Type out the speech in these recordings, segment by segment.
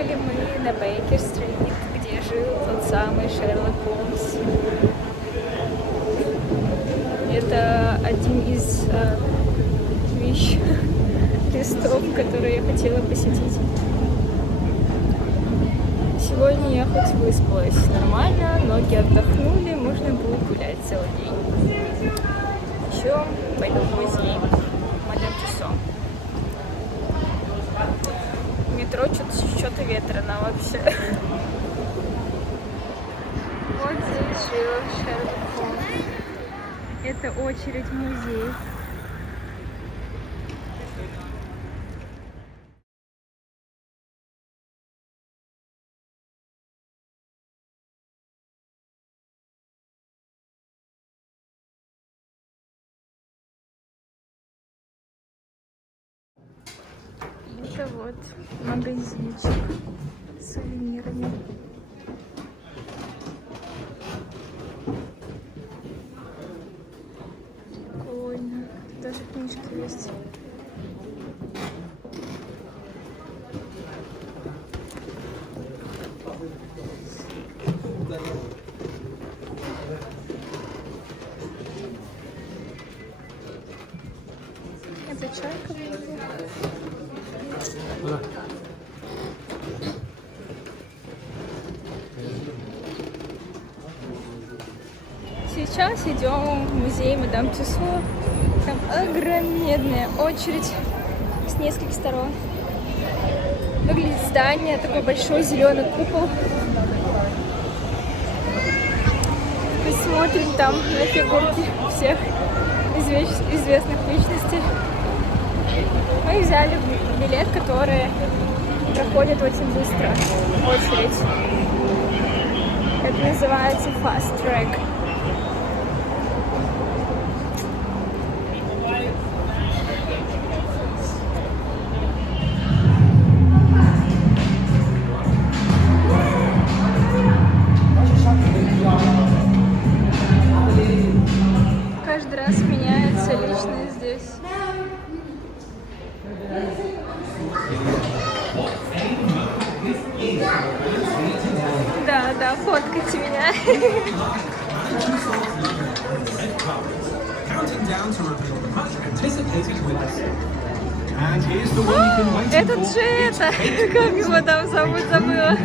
Приехали мы на Бейкер-стрит, где жил тот самый Шерлок Холмс. Это один из листов, которые я хотела посетить. Сегодня я хоть выспалась нормально, ноги отдохнули, можно будет гулять целый день. Еще пойду в музей Мадам Туссо. Метро что-то ветрено вообще. Вот здесь жил Шерлок Холмс. Это очередь в музей. Это вот магазинчик с сувенирами. Прикольно. Даже книжки есть. Это чайка. Сейчас идем в музей Мадам Туссо. Там огромная очередь с нескольких сторон. Выглядит здание, такой большой зеленый купол. Посмотрим там на фигурки всех известных личностей. Мы взяли билет, который проходит очень быстро. Очередь. Это называется Fast Track. Каждый раз меняется личность здесь. Да, фоткайте меня. Этот же это, как его там зовут, забыла.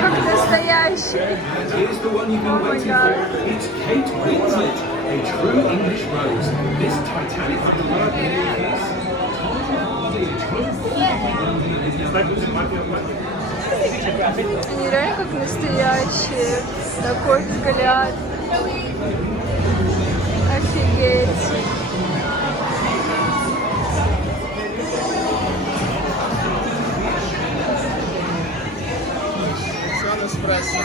Как настоящий. Они реально как настоящие. Такой взгляд. Офигеть. Эспрессо.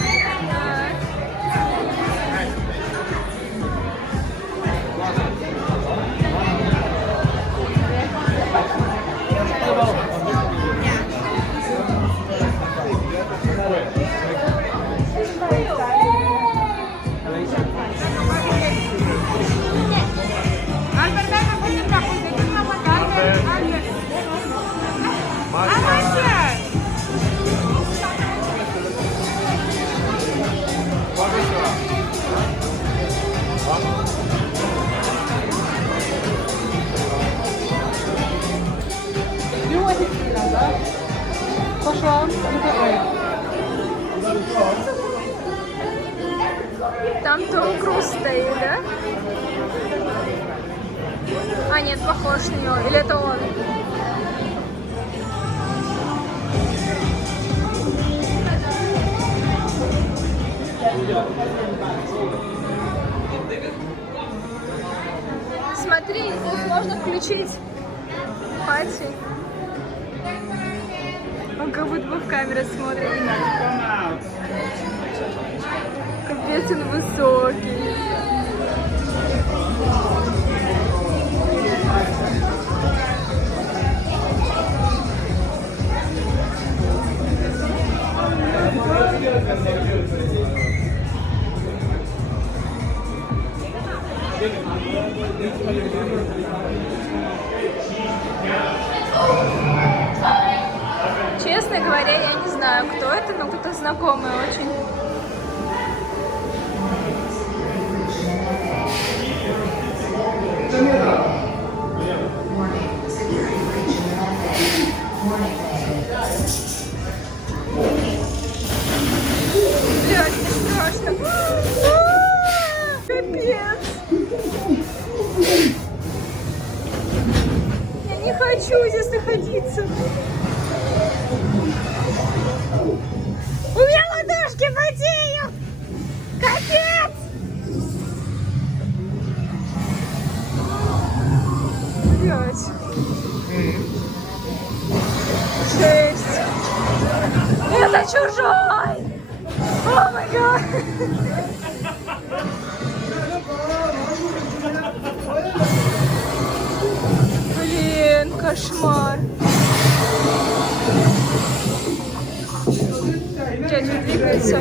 Там Том Круз стоит, да? А, нет, похож на него. Или это он? Смотри, здесь можно включить пати. Он как будто бы в камеру смотрит. Капец, он высокий. Честно говоря, я не знаю, кто это, но кто-то знакомый очень. Блядь, мне страшно. Капец. Я не хочу здесь находиться. У меня ладошки потеют! Капец! Блять. Жесть. Это чужой! О май гад! Блин, кошмар. Дядя двигается.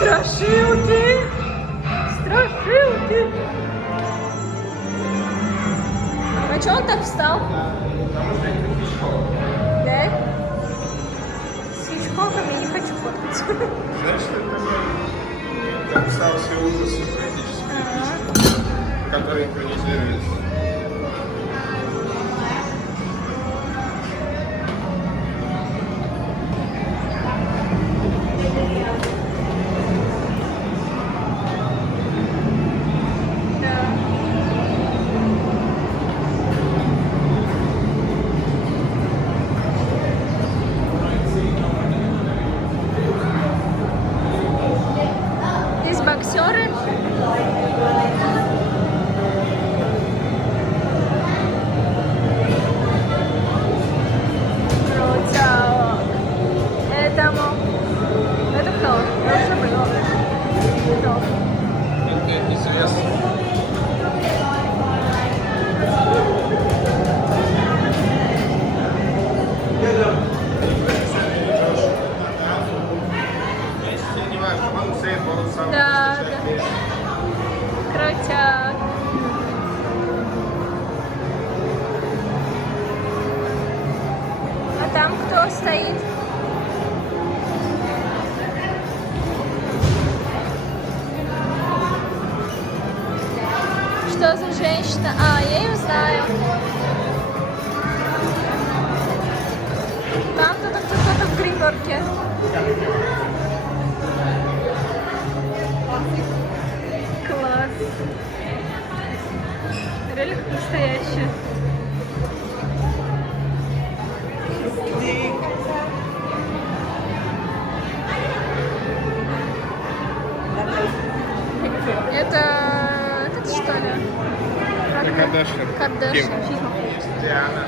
Страшилки! Страшилки! А чё он так встал? Да? С Хичкоком я не хочу фоткаться. Знаешь, что это такое? Записал все ужасы практически, которые инкронизируются. Боксеры. Крутяк. Это кто? Я уже забыла. Кто? Это неизвестно. Да, да. Крутяк. А там кто стоит? Что за женщина? А, я ее знаю. Там кто-то в гримерке. Класс. Реально как настоящая. Это что ли? Это Кардашьян. Кардашьян. Диана.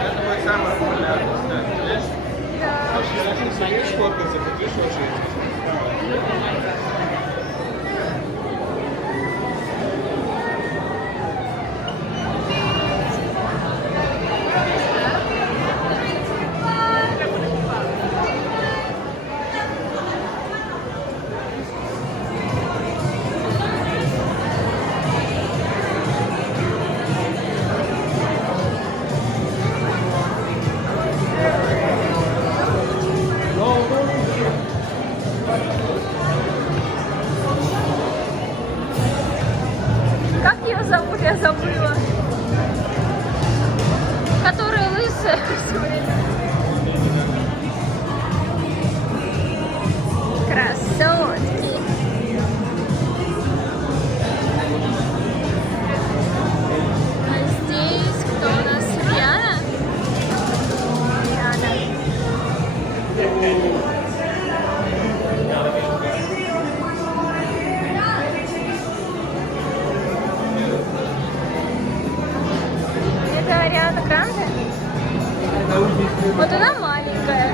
Это мой самый популярный, кстати. Да. Очень сидишь, фотку захотишь очень. зовут, я забыла. Которая лысая все время. Красотки. А здесь кто у нас? Яна? Яна. Это Ариана Гранде? Вот она маленькая.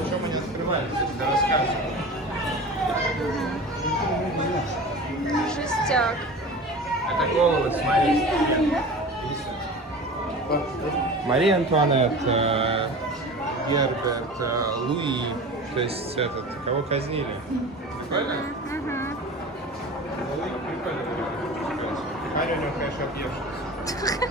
Почему мы не открываем? Ты рассказывай. Жестяк. Это головы, смотри. Мария Антуанетт, Герберт, Луи, то есть этот, кого казнили. Прикольно? Луи прикольно. Мария у него, конечно, объевшаяся.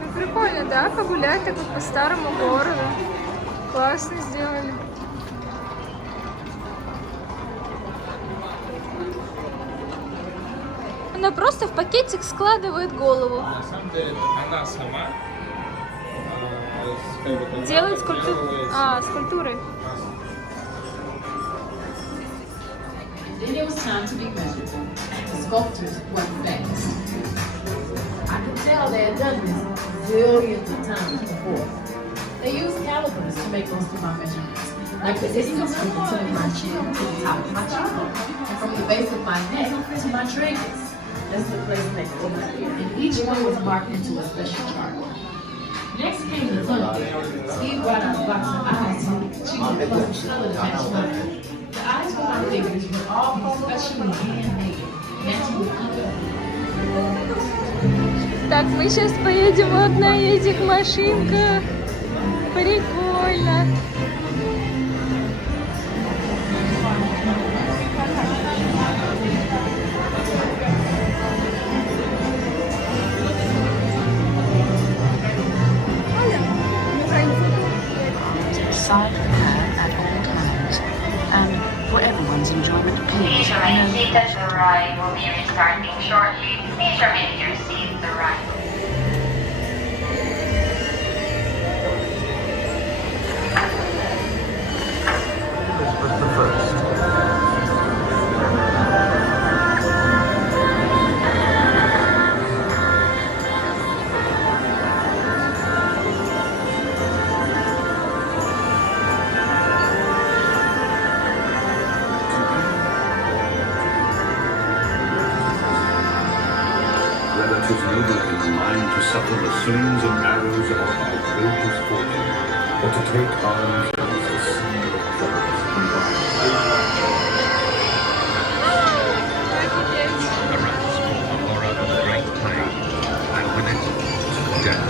Ну, прикольно, да? Погулять так вот по старому городу. Классно сделали. Она просто в пакетик складывает голову. На самом деле, она сама Делает скульптуру. А, скульптурой. Then it was time to be measured. The sculptors were fast. I could tell they had done this zillions of times before. They used calipers to make most of my measurements. Like the distance from the tip of my chin to the top of my cheekbone. And from the base of my neck to my tragus. That's the place next to my ear. And each one was marked into a special chart. Next came the fun. Steve brought out a box of eyes so she could custom color to match mine. The eyes for my figures were all professionally handmade, matching with other. Так, мы сейчас поедем вот на этих машинках. Прикольно. Side of her at all times, and for everyone's enjoyment, please Please remain seated. The ride will be restarting shortly. Please remain in your seat. The ride will Elizabeth the First. Relatives noble in mind to suffer the slings and arrows of outrageous fortune, or to take arms against the sea of troubles combined. Around the horror of the Great Plague, and with it, death.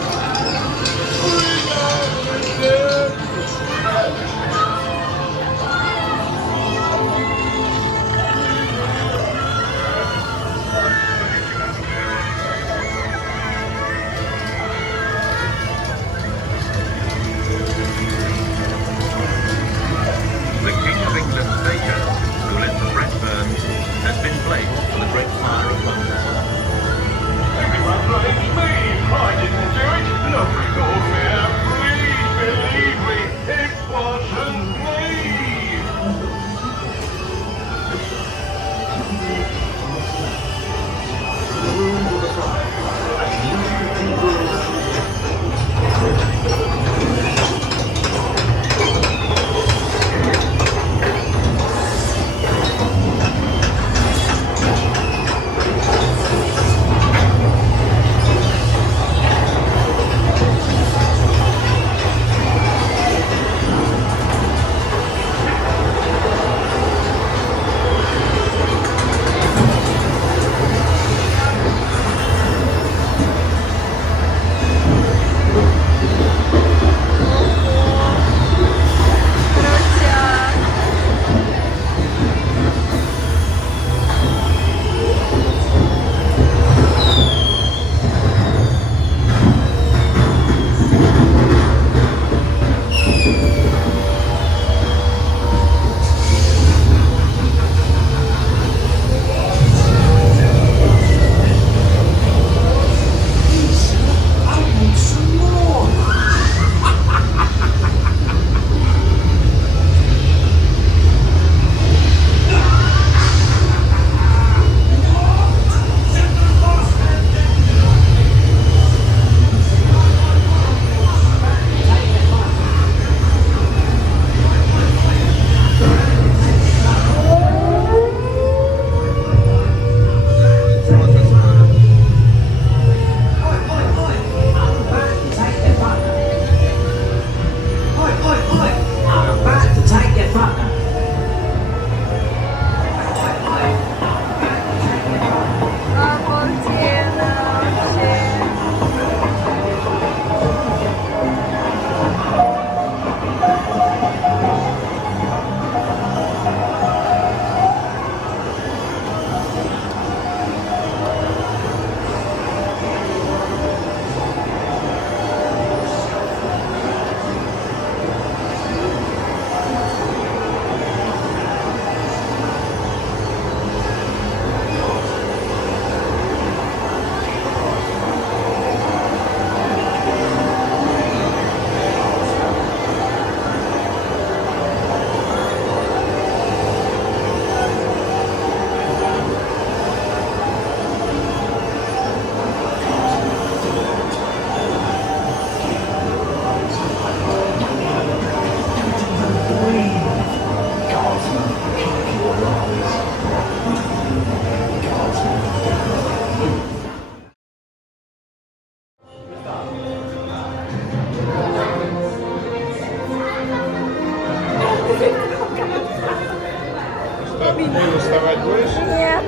Ты вставать будешь? Нет,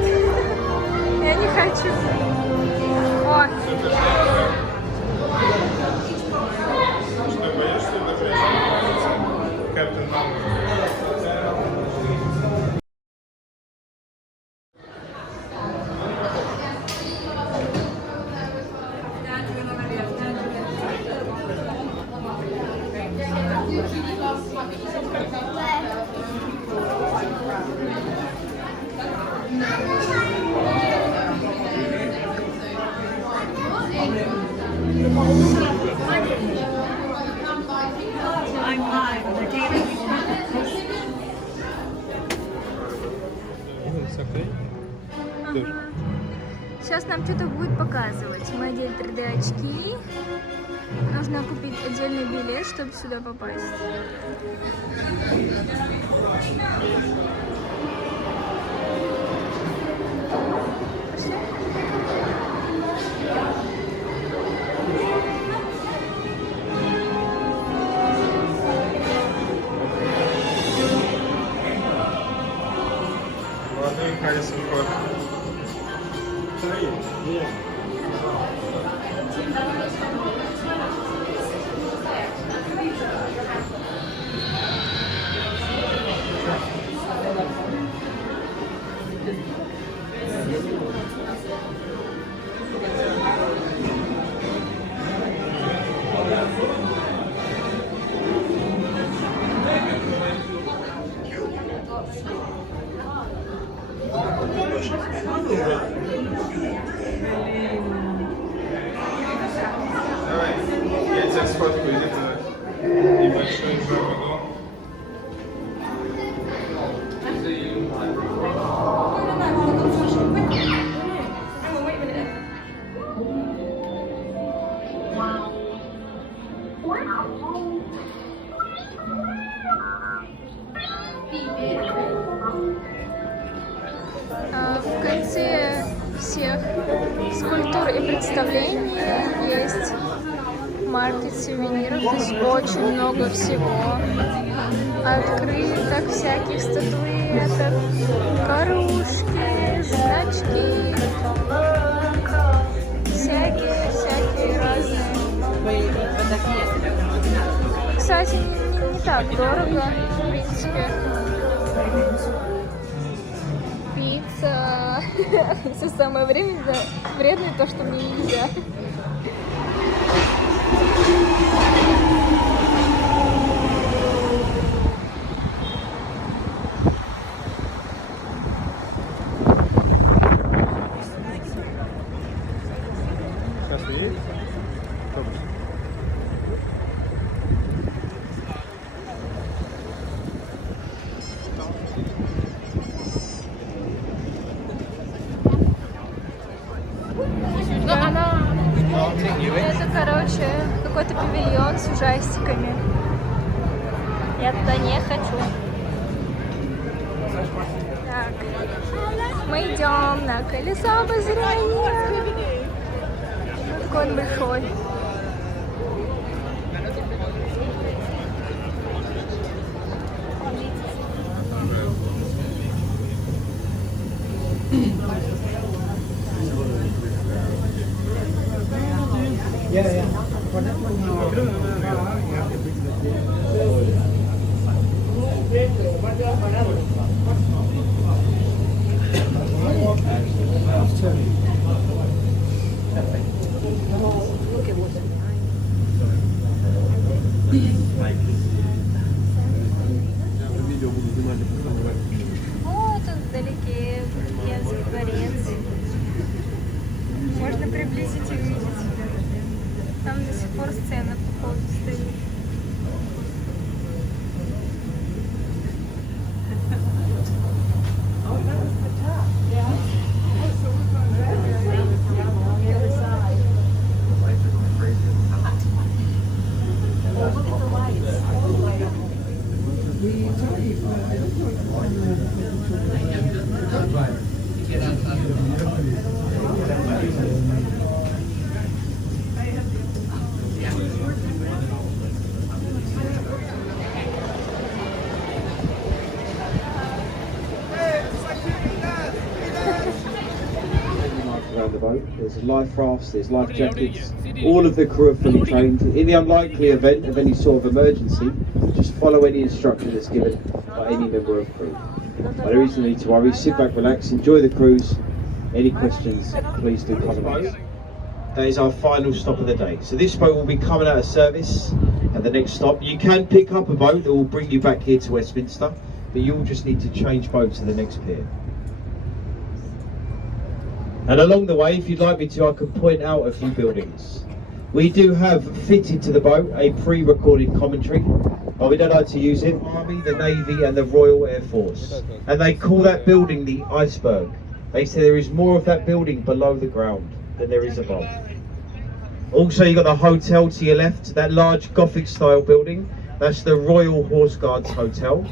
я не хочу. О, Что, боишься, что это Капитан Марвел? сейчас нам что-то будет показывать. Мы одели 3D очки. Нужно купить отдельный билет, чтобы сюда попасть. Молодой Харрисон Форд. Давай, я тебя сфоткаю где-то небольшой жопу. В конце всех скульптур и представлений есть маркет сувениров, то есть очень много всего. Открыток, всяких статуэток, кружки, значки, всякие разные. Кстати, не так дорого, в принципе. Пицца. Все самое вредное то, что мне нельзя. Сейчас уедет? Автобус. Это, короче, какой-то павильон с ужастиками. Я туда не хочу. Так, мы идем на колесо обозрения. Такой он большой. О, тут вдалеке Венский дворец. Можно приблизить и увидеть. Там до сих пор сцена, походу, стоит. the boat. There's life rafts, there's life jackets. All of the crew are fully trained. In the unlikely event of any sort of emergency, just follow any instruction that's given by any member of crew. There is no need to worry. Sit back, relax, enjoy the cruise. Any questions, please do come and ask. That is our final stop of the day. So this boat will be coming out of service at the next stop. You can pick up a boat that will bring you back here to Westminster, but you'll just need to change boats to the next pier. And along the way, if you'd like me to, I can point out a few buildings. We do have fitted to the boat a pre-recorded commentary, but we don't like to use it. Army, the Navy and the Royal Air Force. And they call that building the iceberg. They say there is more of that building below the ground than there is above. Also, you've got the hotel to your left, that large Gothic style building. That's the Royal Horse Guards Hotel.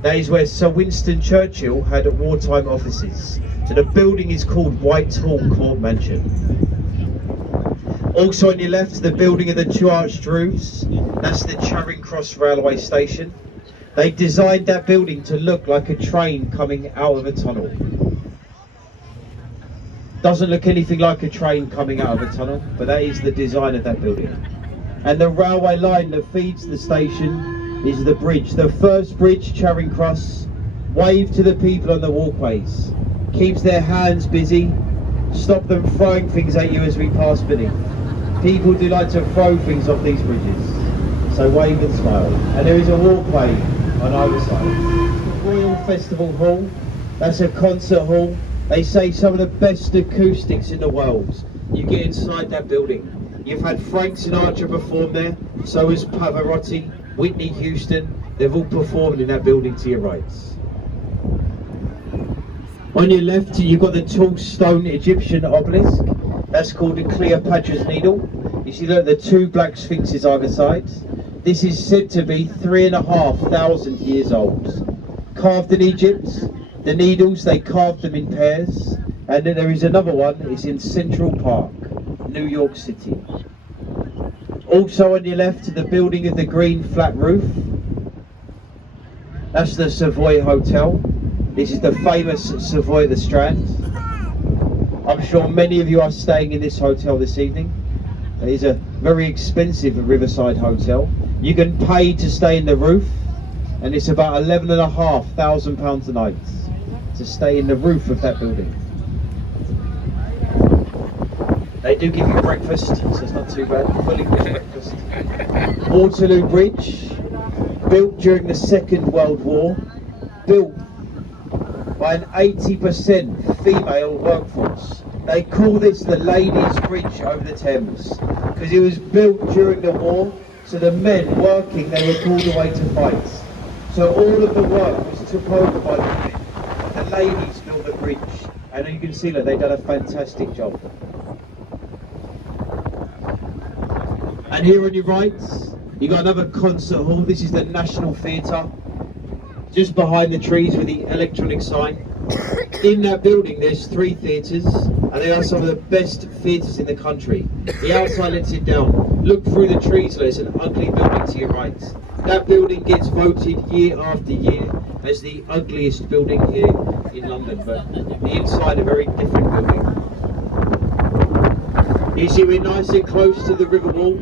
That is where Sir Winston Churchill had wartime offices. So the building is called Whitehall Court Mansion. Also on your left, the building of the two arched roofs. That's the Charing Cross Railway Station. They designed that building to look like a train coming out of a tunnel. Doesn't look anything like a train coming out of a tunnel, but that is the design of that building. And the railway line that feeds the station is the bridge. The first bridge, Charing Cross. Wave to the people on the walkways. Keeps their hands busy. Stop them throwing things at you as we pass beneath. People do like to throw things off these bridges. So wave and smile. And there is a walkway on either side. The Royal Festival Hall. That's a concert hall. They say some of the best acoustics in the world. You get inside that building. You've had Frank Sinatra perform there, so has Pavarotti, Whitney Houston. They've all performed in that building to your right. On your left, you've got the tall stone Egyptian obelisk. That's called the Cleopatra's Needle. You see the two black sphinxes either side. This is said to be 3,500 years old. Carved in Egypt. The needles, they carved them in pairs. And then there is another one, it's in Central Park, New York City. Also on your left, the building of the green flat roof. That's the Savoy Hotel. This is the famous Savoy the Strand. I'm sure many of you are staying in this hotel this evening. It is a very expensive riverside hotel. You can pay to stay in the roof, and it's about £11,500 a night to stay in the roof of that building. They do give you breakfast, so it's not too bad. Fully good breakfast. Waterloo Bridge, built during the Second World War, built by an 80% female workforce. They call this the Ladies' Bridge over the Thames, because it was built during the war, so the men working, they were called away to fight. So all of the work was took over by the women. The ladies built the bridge, and you can see that they've done a fantastic job. And here on your right, you've got another concert hall. This is the National Theatre, just behind the trees with the electronic sign. In that building, there's 3 theatres, and they are some of the best theatres in the country. The outside lets it down. Look through the trees, there's an ugly building to your right. That building gets voted year after year as the ugliest building here in London, but the inside a very different building. You see we're nice and close to the river wall.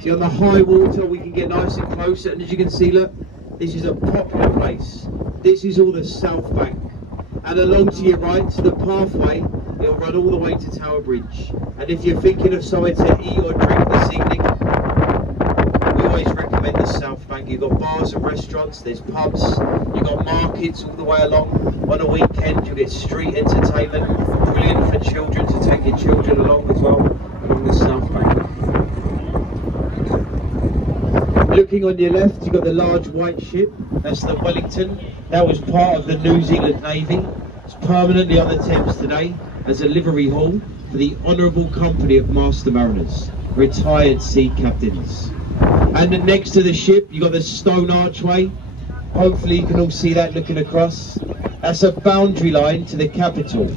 See on the high water we can get nice and close, and as you can see, look, this is a popular place. This is all the South Bank. And along to your right, the pathway, it'll run all the way to Tower Bridge. And if you're thinking of somewhere to eat or drink this evening, we always recommend the South Bank. You've got bars and restaurants, there's pubs, you've got markets all the way along. On a weekend, you get street entertainment, brilliant for children to take your children along as well, along the South Bank. Looking on your left, you've got the large white ship, that's the Wellington. That was part of the New Zealand Navy. It's permanently on the Thames today as a livery hall for the Honourable Company of Master Mariners, retired sea captains. And then next to the ship, you've got the stone archway. Hopefully you can all see that looking across. That's a boundary line to the capital.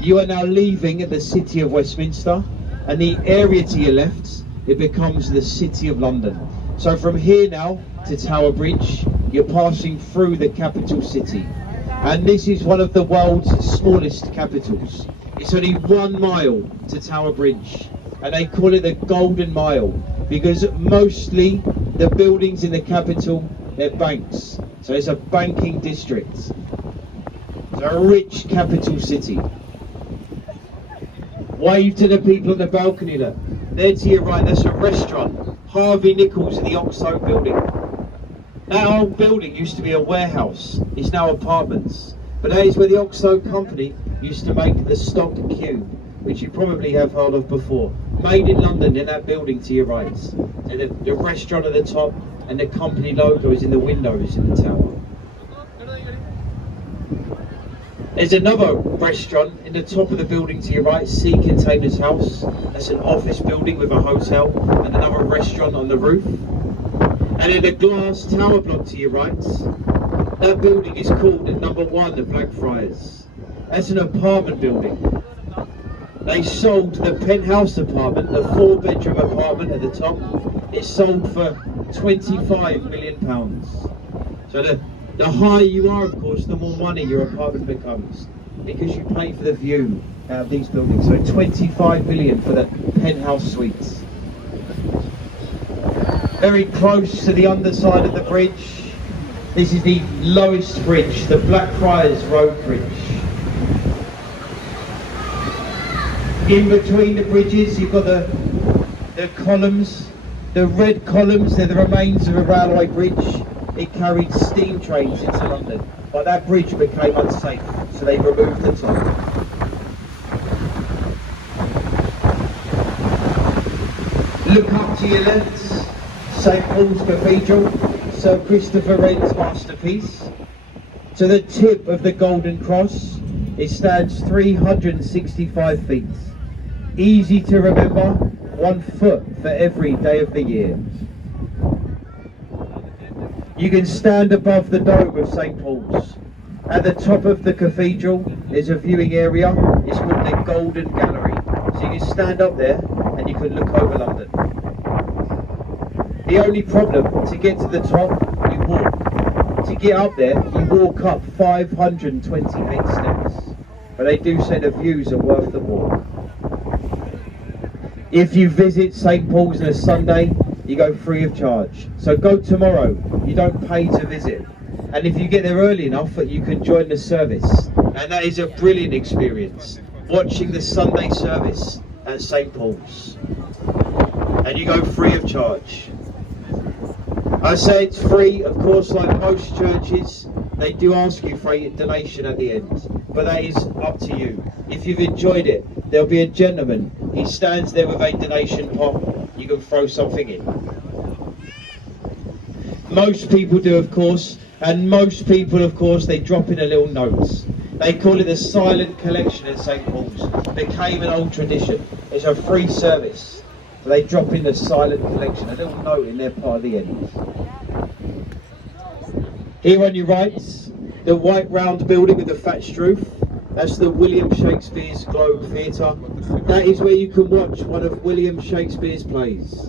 You are now leaving the city of Westminster, and the area to your left, it becomes the City of London. So from here now to Tower Bridge, you're passing through the capital city. And this is one of the world's smallest capitals. It's only 1 mile to Tower Bridge, and they call it the Golden Mile because mostly the buildings in the capital, they're banks. So it's a banking district. It's a rich capital city. Wave to the people on the balcony there. There to your right, that's a restaurant. Harvey Nichols in the Oxo building. That old building used to be a warehouse. It's now apartments. But that is where the Oxo company used to make the stock cube, which you probably have heard of before. Made in London in that building to your right. And the restaurant at the top and the company logo is in the windows in the tower. There's another restaurant in the top of the building to your right, Sea Containers House. That's an office building with a hotel and another restaurant on the roof. And then the glass tower block to your right, that building is called number 1 of Blackfriars. That's an apartment building. They sold the penthouse apartment, the 4-bedroom apartment at the top. It sold for £25 million. So the higher you are, of course, the more money your apartment becomes, because you pay for the view out of these buildings. So 25 million for the penthouse suites. Very close to the underside of the bridge, this is the lowest bridge, the Blackfriars Road Bridge. In between the bridges, you've got the columns, the red columns. They're the remains of a railway bridge. It carried steam trains into London, but that bridge became unsafe, so they removed the top. Look up to your left, St Paul's Cathedral, Sir Christopher Wren's masterpiece. To the tip of the Golden Cross, it stands 365 feet. Easy to remember, 1 foot for every day of the year. You can stand above the dome of St Paul's. At the top of the cathedral is a viewing area. It's called the Golden Gallery. So you can stand up there and you can look over London. The only problem, to get to the top, you walk. To get up there, you walk up 528 steps. But they do say the views are worth the walk. If you visit St Paul's on a Sunday, you go free of charge. So go tomorrow, you don't pay to visit. And if you get there early enough, you can join the service. And that is a brilliant experience, watching the Sunday service at St Paul's. And you go free of charge. I say it's free, of course, like most churches, they do ask you for a donation at the end. But that is up to you. If you've enjoyed it, there'll be a gentleman. He stands there with a donation pot. You can throw something in. Most people do, of course, and most people, of course, they drop in a little note. They call it the silent collection at St Paul's. It became an old tradition. It's a free service. So they drop in the silent collection, a little note in their part at the end. Here on your right, the white round building with the thatched roof. That's the William Shakespeare's Globe Theatre. That is where you can watch one of William Shakespeare's plays.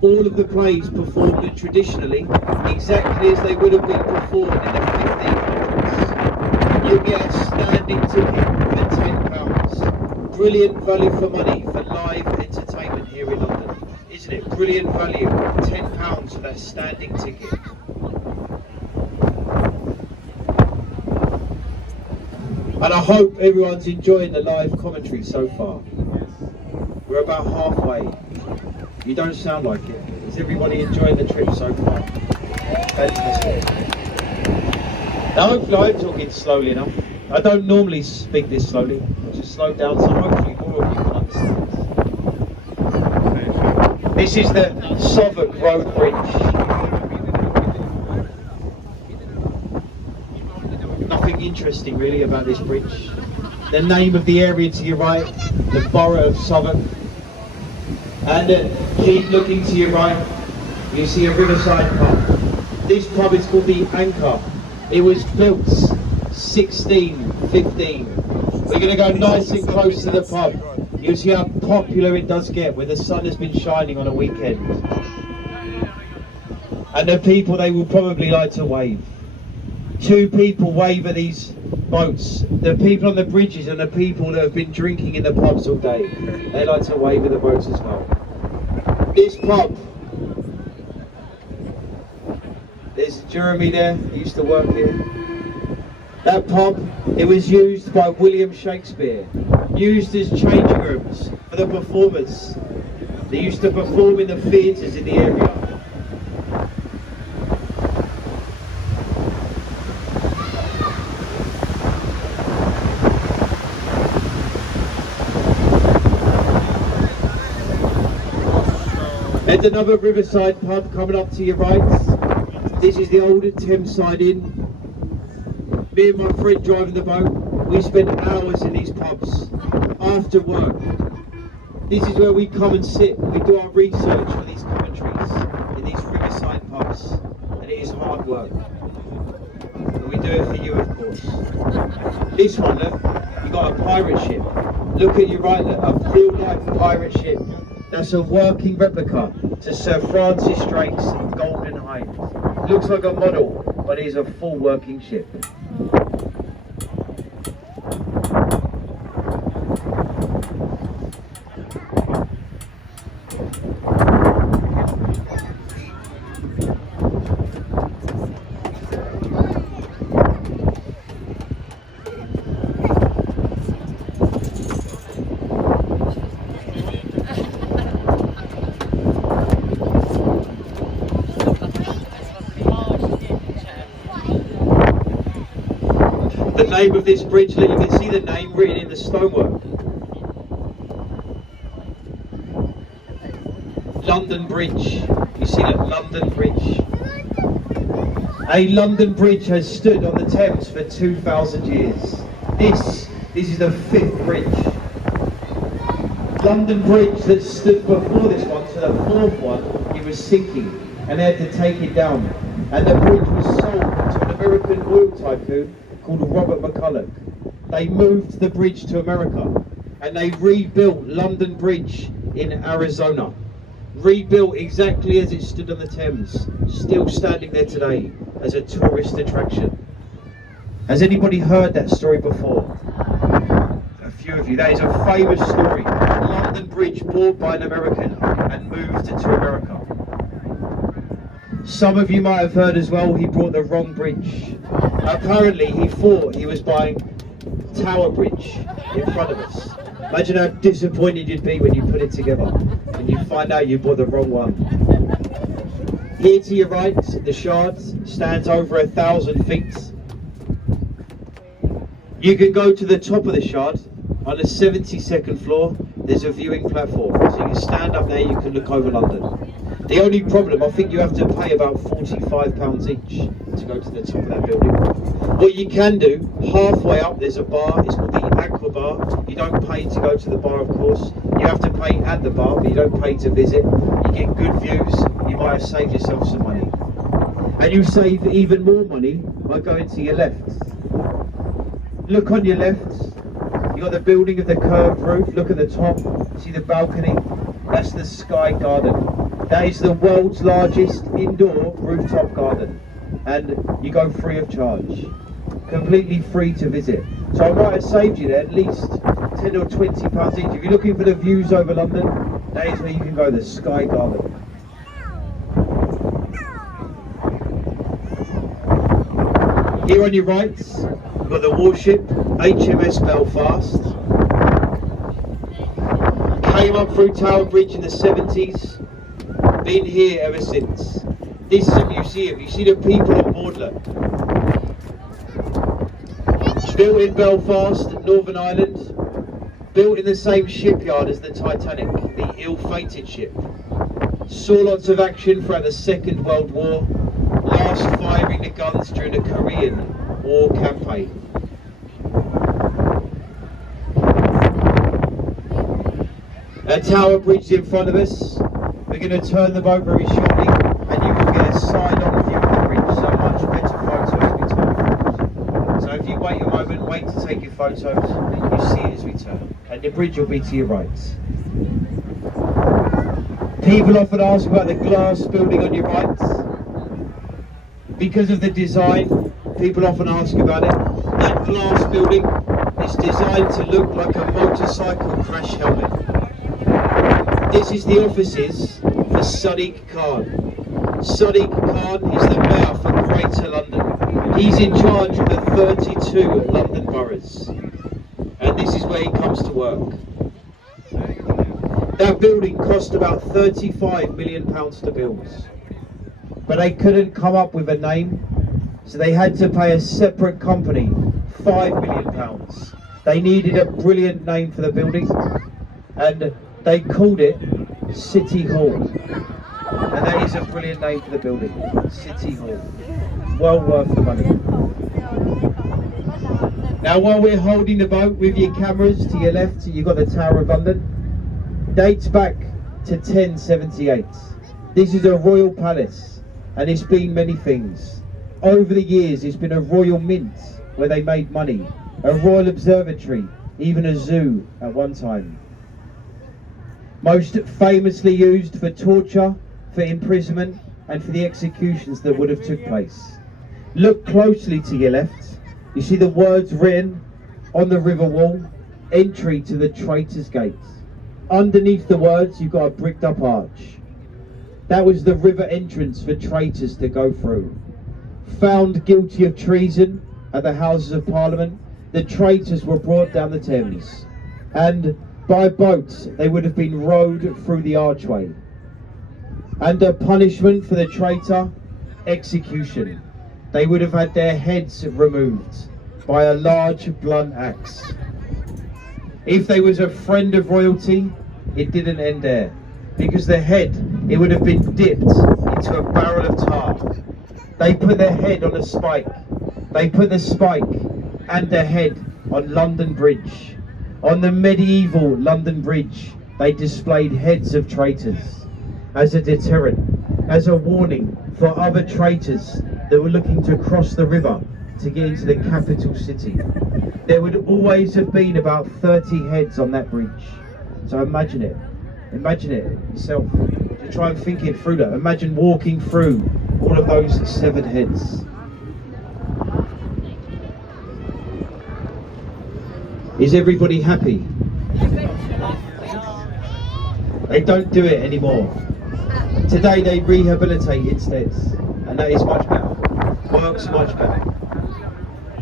All of the plays performed traditionally, exactly as they would have been performed in the 1500s. You get a standing ticket for £10. Brilliant value for money for live entertainment here in London. Isn't it? Brilliant value, £10 for that standing ticket. And I hope everyone's enjoying the live commentary so far. We're about halfway. You don't sound like it. Is everybody enjoying the trip so far? Fantastic. Now hopefully I'm talking slowly enough. I don't normally speak this slowly. I'll just slow down so hopefully more of you can understand. This is the Southwark Road Bridge. Nothing interesting really about this bridge. The name of the area to your right, the borough of Southwark. And keep looking to your right, you see a riverside pub. This pub is called the Anchor. It was built 1615. We're going to go nice and close to the pub. You'll see how popular it does get when the sun has been shining on a weekend. And the people, they will probably like to wave. 2 people wave at these boats. The people on the bridges and the people that have been drinking in the pubs all day, they like to wave at the boats as well. This pub, there's Jeremy there, he used to work here. That pub, it was used by William Shakespeare, used as changing rooms for the performers. They used to perform in the theatres in the area. There's another riverside pub coming up to your right. This is the older Thames side inn. Me and my friend driving the boat, we spend hours in these pubs after work. This is where we come and sit. We do our research for these commentaries in these riverside pubs, and it is hard work. But we do it for you, of course. This one, look, you got a pirate ship. Look at your right, look, a real-life pirate ship. That's a working replica to Sir Francis Drake's Golden Hind. Looks like a model, but it is a full working ship. The name of this bridge, you can see the name written in the stonework. London Bridge. You see that London Bridge. A London Bridge has stood on the Thames for 2,000 years. This is the 5th bridge. London Bridge that stood before this one, so the 4th one, it was sinking and they had to take it down. And the bridge was sold to an American oil tycoon called Robert McCulloch. They moved the bridge to America and they rebuilt London Bridge in Arizona. Rebuilt exactly as it stood on the Thames, still standing there today as a tourist attraction. Has anybody heard that story before? A few of you. That is a famous story. London Bridge bought by an American and moved to America. Some of you might have heard as well, he bought the wrong bridge. Apparently he thought he was buying Tower Bridge in front of us. Imagine how disappointed you'd be when you put it together and you find out you bought the wrong one. Here to your right, the Shard stands over 1,000 feet. You can go to the top of the Shard. On the 72nd floor, there's a viewing platform. So you can stand up there, you can look over London. The only problem, I think you have to pay about £45 each to go to the top of that building. What you can do, halfway up there's a bar, it's called the Aqua Bar. You don't pay to go to the bar, of course. You have to pay at the bar, but you don't pay to visit. You get good views, you might have saved yourself some money. And you save even more money by going to your left. Look on your left, you got the building of the curved roof, look at the top, see the balcony? That's the Sky Garden. That is the world's largest indoor rooftop garden, and you go free of charge, completely free to visit. So I might have saved you there at least £10 or £20 each. If you're looking for the views over London, that is where you can go, the Sky Garden. Here on your right, we've got the warship HMS Belfast. Came up through Tower Bridge in the 70s. Been here ever since. This is a museum. You see the people on board, look. Built in Belfast, Northern Ireland. Built in the same shipyard as the Titanic, the ill-fated ship. Saw lots of action throughout the Second World War. Last firing the guns during the Korean War campaign. A Tower Bridge in front of us. We're going to turn the boat very shortly and you can get a side-on view of the bridge. So much better photos we turn. So if you wait a moment, wait to take your photos, you see it as we turn. And the bridge will be to your right. People often ask about the glass building on your right. Because of the design, People often ask about it. That glass building is designed to look like a motorcycle crash helmet. This is the offices for Sadiq Khan. Sadiq Khan is the mayor for Greater London. He's in charge of the 32 London boroughs. And this is where he comes to work. That building cost about £35 million to build. But they couldn't come up with a name, so they had to pay a separate company £5 million. They needed a brilliant name for the building, and they called it City Hall. And that is a brilliant name for the building, City Hall. Well worth the money. Now while we're holding the boat with your cameras to your left, you've got the Tower of London. Dates back to 1078. This is a royal palace, and it's been many things. Over the years it's been a royal mint where they made money, a royal observatory, even a zoo at one time. Most famously used for torture, for imprisonment, and for the executions that would have took place. Look closely to your left. You see the words written on the river wall, entry to the Traitors' Gate. Underneath the words you've got a bricked up arch. That was the river entrance for traitors to go through. Found guilty of treason at the Houses of Parliament, the traitors were brought down the Thames, and by boat they would have been rowed through the archway. And the punishment for the traitor, execution. They would have had their heads removed by a large blunt axe. If they was a friend of royalty, it didn't end there, because the head, it would have been dipped into a barrel of tar. They put their head on a spike. They put the spike and the head on London Bridge. On the medieval London Bridge, they displayed heads of traitors as a deterrent, as a warning for other traitors that were looking to cross the river to get into the capital city. There would always have been about 30 heads on that bridge. So imagine it yourself. To try and think it through that. Imagine walking through all of those severed heads. Is everybody happy? They don't do it anymore. Today they rehabilitate instead, and that is much better. Works much better.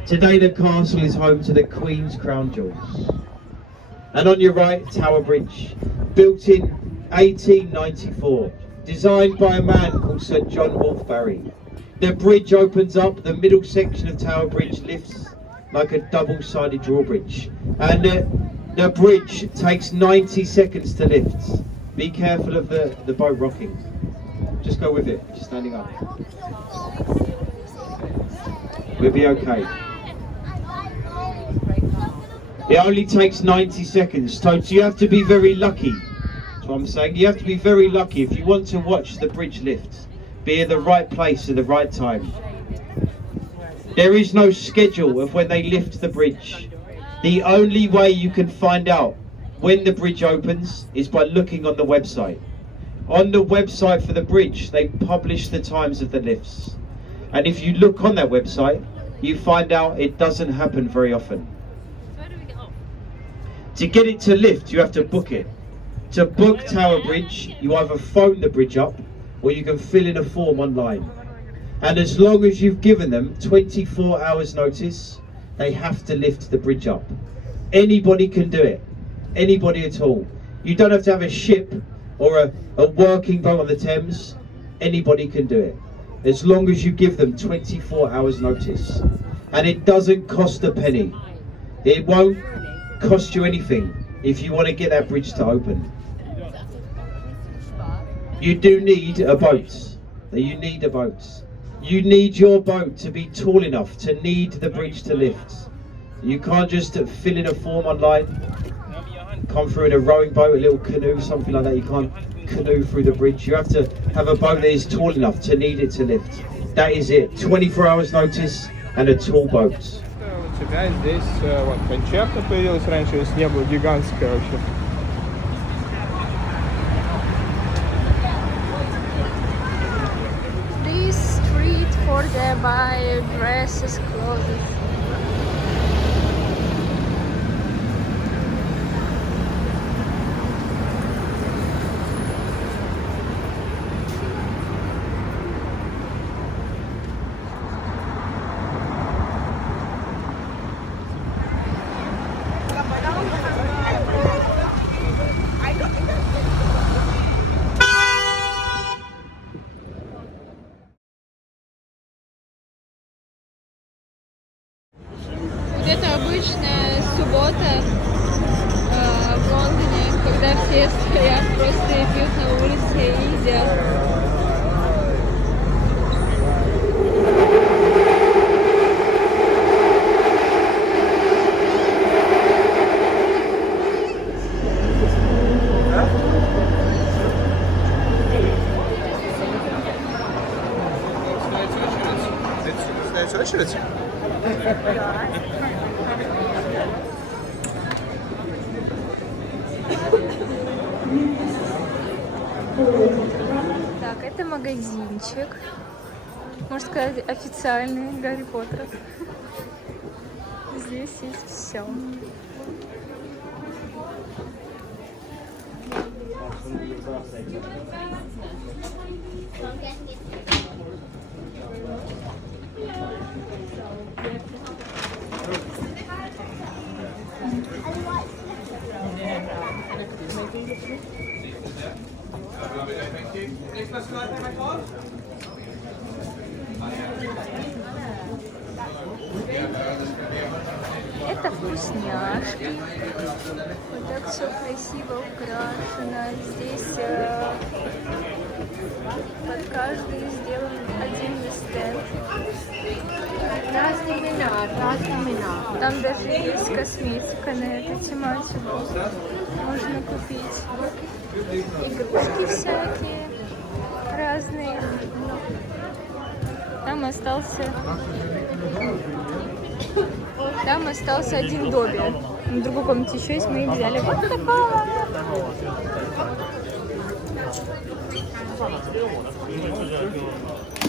Today the castle is home to the Queen's Crown Jewels. And on your right, Tower Bridge, built in 1894, designed by a man called Sir John Wolfbarry. The bridge opens up, the middle section of Tower Bridge lifts like a double-sided drawbridge. And the bridge takes 90 seconds to lift. Be careful of the boat rocking. Just go with it, just standing up. We'll be okay. It only takes 90 seconds, so you have to be very lucky. That's what I'm saying. You have to be very lucky if you want to watch the bridge lift. Be at the right place at the right time. There is no schedule of when they lift the bridge. The only way you can find out when the bridge opens is by looking on the website. On the website for the bridge, they publish the times of the lifts. And if you look on that website, you find out it doesn't happen very often. To get it to lift, you have to book it. To book Tower Bridge, you either phone the bridge up or you can fill in a form online. And as long as you've given them 24 hours notice, they have to lift the bridge up. Anybody can do it. Anybody at all. You don't have to have a ship or a working boat on the Thames. Anybody can do it. As long as you give them 24 hours notice. And it doesn't cost a penny. It won't cost you anything if you want to get that bridge to open. You do need a boat. You need a boat. You need your boat to be tall enough to need the bridge to lift. You can't just fill in a form online, come through in a rowing boat, a little canoe, something like that. You can't canoe through the bridge. You have to have a boat that is tall enough to need it to lift. That is it. 24 hours notice and a tall boat. У тебя здесь вот кончерта появилась, раньше здесь не было, гигантская вообще. This street for the wanna buy dresses, clothes. Это обычная суббота в Лондоне, когда все стоят просто и пьют на улице и едят. Очередь? Так, это магазинчик. Можно сказать, официальный Гарри Поттер. Здесь есть все. Это вкусняшки. Вот так все красиво украшено. Здесь под каждый сделан отдельный стенд. Там даже есть косметика на эту тематику. Можно купить игрушки всякие разные. Там остался один Добби. В другой комнате еще есть, мы их взяли вот такого.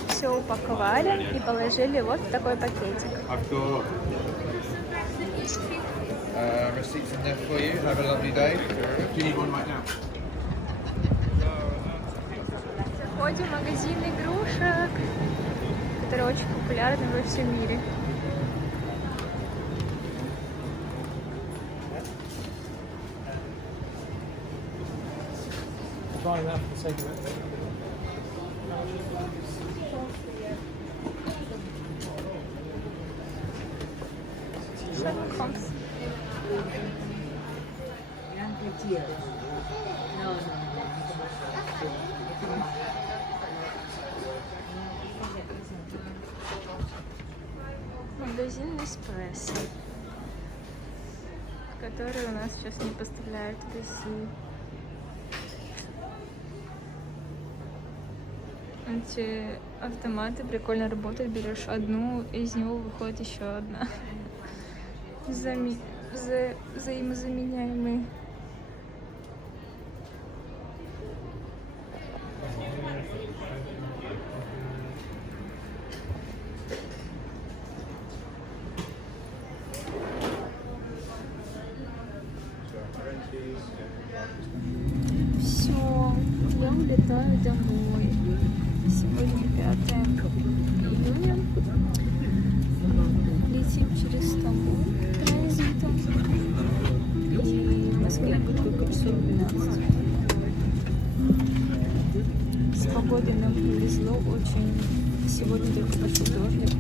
Все упаковали и положили вот в такой пакетик. Receipts in there for you. Have a lovely day. Do you need one right now? Заходим в магазин игрушек, который очень популярный во всем мире. Шерлок Холмс. Магазин Эспрессо, который у нас сейчас не поставляют в России. Эти автоматы прикольно работают, берешь одну, из него выходит еще одна. Взаимозаменяемые. Все, я улетаю домой. Сегодня 5 июня. Летим через Стамбул транзитом. И в Москве будет только часов 12. С погодой нам повезло очень. Сегодня только пошел дождик.